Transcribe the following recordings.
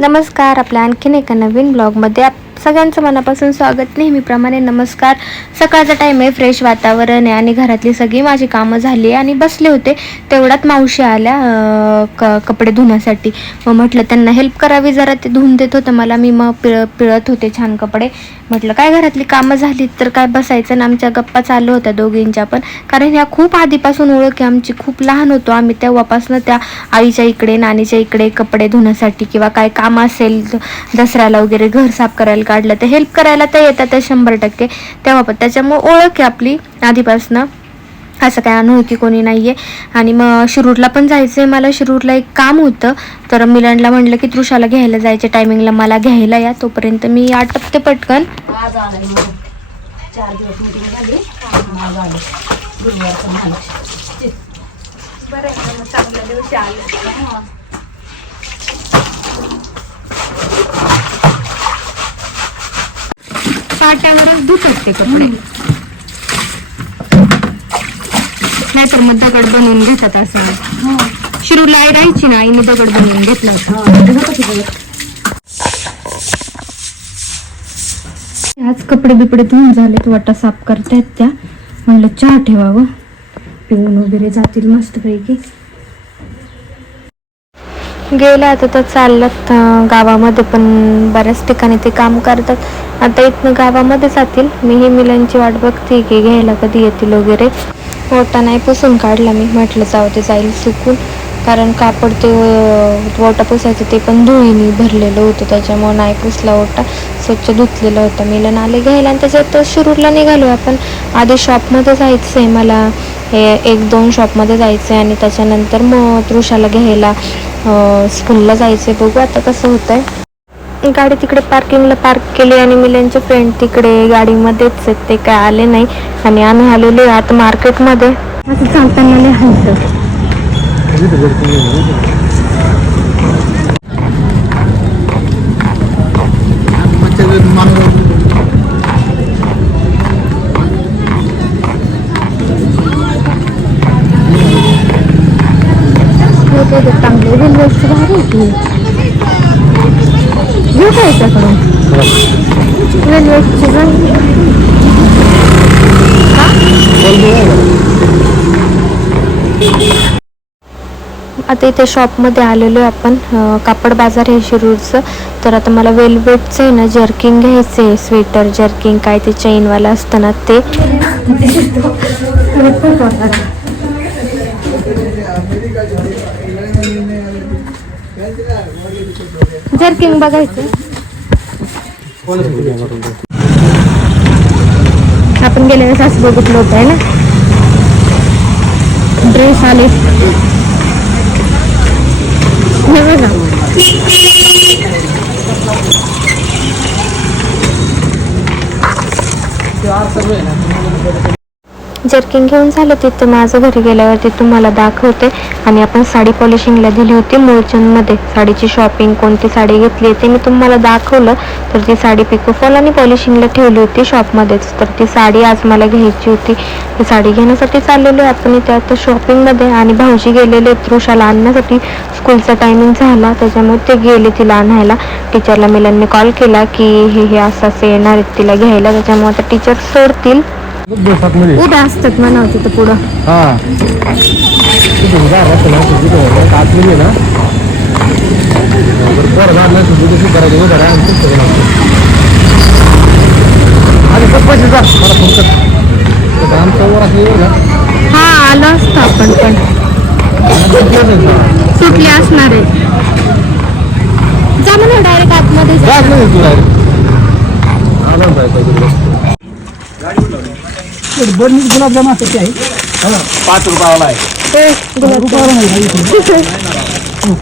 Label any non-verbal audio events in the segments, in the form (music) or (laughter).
नमस्कार आपल्या आणखीन एका नवीन ब्लॉगमध्ये आप सगळ्यांचं मनापासून स्वागत. नेहमीप्रमाणे नमस्कार. सकाळचा टाईम आहे फ्रेश वातावरण आहे आणि घरातली सगळी माझी कामं झाली आणि बसले होते. तेवढ्यात मावशी आल्या क कपडे धुण्यासाठी. मग म्हटलं त्यांना हेल्प करावी जरा ते धुवून देत होतं मला. मी मग पिळ पिळत होते छान कपडे. म्हटलं काय घरातली कामं झाली तर काय बसायचं? ना आमच्या गप्पा चालू होत्या दोघींच्या पण. कारण ह्या खूप आधीपासून ओळख आहे. आमची खूप लहान होतो आम्ही. तेव्हापासून त्या आईच्या इकडे नानीच्या इकडे कपडे धुण्यासाठी किंवा काय काम असेल दसऱ्याला वगैरे घर साफ करायला काढलं तर हेल्प करायला तर येतात ते शंभर टक्के. तेव्हा पण त्याच्यामुळे ओळख आहे आपली आधीपासनं. असं काय अनोळखी कोणी नाहीये. आणि मग शिरूरला पण जायचंय. मला शिरूरला एक काम होतं. तर मिलनला म्हटलं की तृषाला घ्यायला जायच्या टायमिंगला मला घ्यायला या. तोपर्यंत मी आटपते पटकन. आज आलं मग चार दिवस मिटिंग झाली आज आलं गुरुवारचं महालक्ष्मी हां. पाट्यावरच धुतात ते कपडे. नाहीतर मग दगड बनवून घेतात असं. शिरूरला आई राहायची ना आईने दगड बनवून घेतलं हां? आज कपडे बिपडे धुवून झालेत वाटा साफ करतायत त्या. म्हणलं चहा ठेवावं. पिऊन वगैरे जातील मस्तपैकी. गेला आता तर चाललात गावामध्ये पण बऱ्याच ठिकाणी ते काम करतात. आता इथनं गावामध्ये जातील. मी ही मिलांची वाट बघते की घ्यायला कधी येतील वगैरे. ओटा नाही पुसून काढला मी. म्हटलं जाऊ ते जाईल चुकून. कारण कापड ते ओटा पुसायचं ते पण धुळीनी भरलेलं होतं. त्याच्यामुळं नाही पुसला ओटा. स्वच्छ धुतलेला होता. मिलन आले घ्यायला आणि त्याच्यात शिरूरला निघालो. आपण आधी शॉपमध्ये जायचं आहे मला हे एक दोन शॉपमध्ये जायचं आहे आणि त्याच्यानंतर मग तृषाला घ्यायला स्कूलला जायचं आहे बघू आता कसं होतं आहे गाडी तिकडे पार्किंगला पार्क केली आणि मिलनचे फ्रेंड तिकडे गाडीमध्येच आहेत. ते काय आले नाही. आणि आम्ही आलेलो आहे आता मार्केटमध्ये असं चालताना लय हलतं हो ते आता इथे शॉपमध्ये आलेलो आहे आपण कापड बाजार आहे शिरूरचं. तर आता मला वेलवेटचं आहे ना जर्किंग घ्यायचं आहे स्वेटर जर्किंग काय ते चेनवाला असतं ना ते. जर्किंग बघायचं. आपण गेल्या वेळेस असं बघितलं होतं आहे ना? ड्रेस आले. हे बघा जर्किंग घेऊन झालं तिथं. माझं घरी गेल्यावरती तुम्हाला दाखवते. आणि आपण साडी पॉलिशिंगला दिली होती मूळचंदमध्ये साडीची शॉपिंग कोणती साडी घेतली ते मी तुम्हाला दाखवलं. तर ती साडी पिकोफॉल आणि पॉलिशिंगला ठेवली होती शॉपमध्येच. तर ती साडी आज मला घ्यायची होती. ती साडी घेण्यासाठी चाललेलो आहे आपण इथे आता शॉपिंगमध्ये. आणि भाऊजी गेलेले तृषाला आणण्यासाठी. स्कूलचा टायमिंग झाला त्याच्यामुळे ते गेले तिला आणायला. टीचरला मिलांनी कॉल केला की हे हे असं असं येणार आहेत तिला घ्यायला. त्याच्यामुळे आता टीचर सोडतील. उद्या असतात म्हणा तिथं पुढं. हा. आतमध्ये ना. हा आलो असतो आपण पण. सुटली असणार आहे. जा म्हणा डायरेक्ट आतमध्ये जा. जात नाही तू डायरेक्ट आनंद आहे. पाहिजे बरं गुलाबजाम. असं ते आहे पाच रुपयाला आहे (laughs)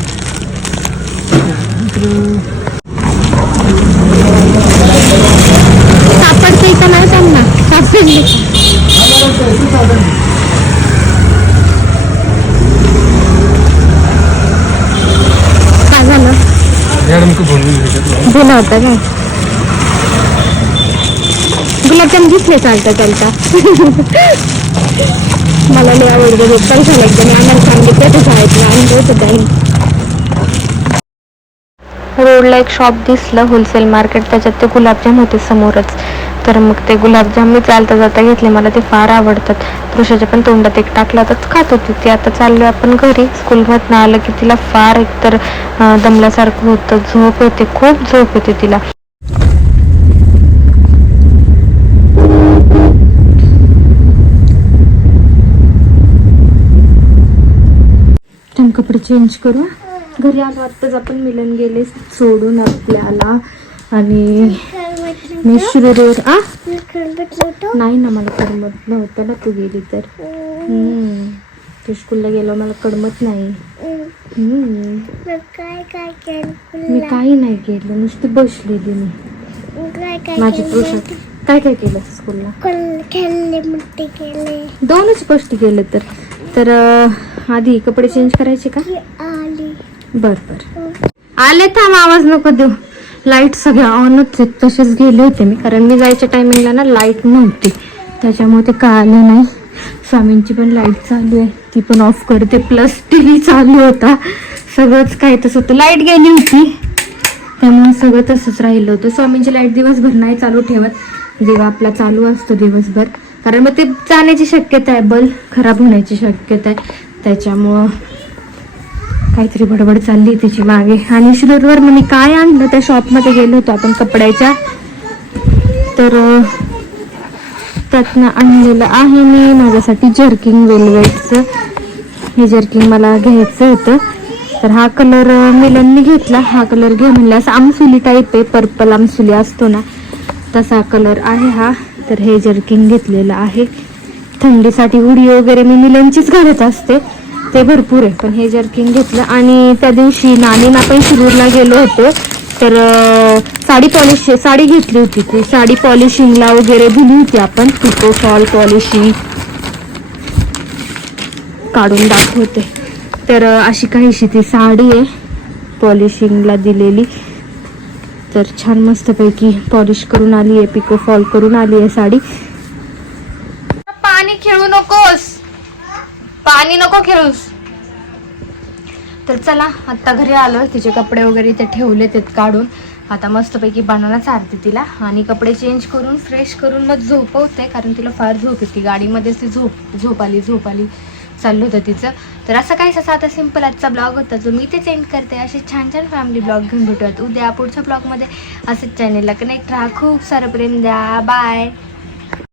का नाही त्यांना? सापडले. काय झालं? मॅडम खूप बोलून दिलं होतं काय? गुलाबजाम दिसले चालता त्यांचा. मला नाही आवडलं पण झालं एकदम. आम्हाला सांगितलं तर शाळेतलं आणि होतं काही रोडला एक शॉप दिसलं होलसेल मार्केट त्याच्यात ते गुलाबजाम होते समोरच. तर मग ते गुलाबजाम मी चालता जाता घेतले. मला ते फार आवडतात. पुरुषाच्या पण तोंडात एक टाकला तर खात होती ती. आता चाललोय आपण घरी. स्कूलमधनं आलं की तिला फार एकतर दमल्यासारखं होतं. झोप येते. खूप झोप येते तिला छान कपडे चेंज करू. घरी आलो. आत्ताच आपण मिलन गेले सोडून आपल्याला. आणि मी शिरोरीवर आ? नाही ना मला करमत नव्हतं ना तू गेली तर. स्कूलला गेलो मला करमत नाही. मी काही नाही केलं नुसती बसलेली मी. काय काय माझी पोशाख. काय काय केलं स्कूलला दोनच गोष्टी केलं तर. तर आधी कपडे चेंज करायचे का? की आली. बर बर. आले थांब आवाज नको देऊ. लाइट सगळ्या ऑनच आहेत तसेच गेले होते मी. कारण मी जायच्या टायमिंगला ना लाइट नव्हती. त्याच्यामुळे ते कळालं नाही? स्वामींची पण लाइट चालू आहे. ती पण ऑफ करते. प्लस टी व्ही चालू होता. सगळंच काय तसं होतं. लाइट गेली होती. त्यामुळे सगळं तसंच राहिलं होतं. स्वामींची लाइट दिवसभर नाही चालू ठेवत. दिवा आपला चालू असतो दिवसभर. कारण मग ते जाण्याची शक्यता आहे बल खराब होण्याची शक्यता आहे. त्याच्यामुळं काहीतरी बडबड चालली तिची मागे. आणि शिरूरवर मग मी काय आणलं? त्या शॉपमध्ये गेलो होतो आपण कपड्याच्या. तर त्यातनं आणलेलं आहे मी माझ्यासाठी जर्किंग वेलवेटचं हे जर्किंग मला घ्यायचं होतं. तर हा कलर मिलननी घेतला. हा कलर घे म्हणलं असं आमसुली टाईप आहे. पर्पल आमसुली असतो ना तसा कलर आहे हा. तर हे जर्किंग घेतलेलं आहे. थंडीसाठी हुडी वगैरे मी मिलनचीच घालत असते. ते भरपूर आहे. पण हे जर्किंग घेतलं आणि त्या दिवशी नानीना पण शिरूरला गेलो होतो. तर साडी पॉलिश साडी घेतली होती ती. साडी पॉलिशिंगला वगैरे दिली होती आपण. पिको फॉल पॉलिशिंग काढून दाखवते. तर अशी काहीशी ती साडी आहे. पॉलिशिंगला दिलेली. तर छान मस्तपैकी पॉलिश करून आली आहे पिको फॉल करून आली आहे साडी. पाणी खेळू नकोस. पाणी नको खेळूस. तर चला आता घरी आलो तिचे कपडे वगैरे इथे ठेवले ते काढून. आता मस्तपैकी बनाना चारते तिला. आणि कपडे चेंज करून फ्रेश करून मग झोपवते कारण तिला फार झोप येते. गाडीमध्येच ती झोप झोप आली झोप आली. चाललं होतं तिचं. तर असं काहीच असं आता सिंपल आजचा ब्लॉग होता जो मी ते सेंड करते. असे छान छान फॅमिली ब्लॉग घेऊन भेटूयात. उद्या पुढच्या ब्लॉगमध्ये असंच चॅनेलला कनेक्ट राहा. खूप सारं प्रेम द्या. बाय